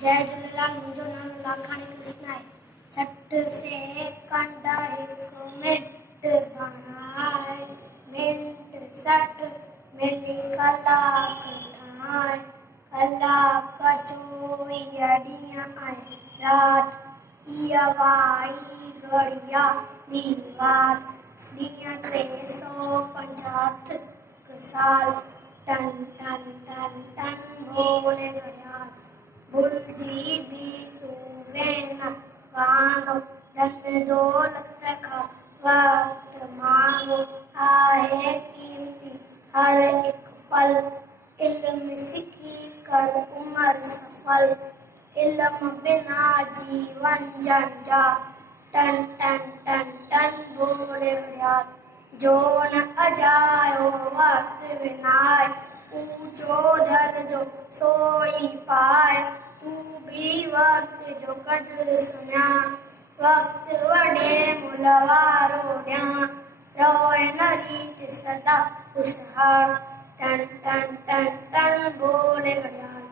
जय झूलेलाल। मुंहिंजो नालो लाखाणी कृष्णा आहे। 60 सेकंड हिकु मिंट बणाए, मिंट 60 मिली कलाक ठाहे, कलाक 24 ॾींहं ऐं राति, इहा वाई घड़ियाली वात, ॾींहं 365 हिकु साल, टन टन टन टन भोले घड़ियाल, भुलिजी भी तूं वेन वांदो, धन दौलत खां वक़्त मांगो आहे क़ीमती हर हिकु पल, इल्म सिखी कर उमर सफल, इल्म बिना जीवन जंजाल, टन टन टन टन भोले घड़ियाल, जो न अजायो वक़्त विनाए, ऊंचो दर्जो सोई पाए, तू भी वक़्त जो कदुर सुञाण, वक़्त वॾे मुल वारो ॼाण, रोए न रीत सदा खुशहाल, टन टन टन टन भोले घड़ियाल।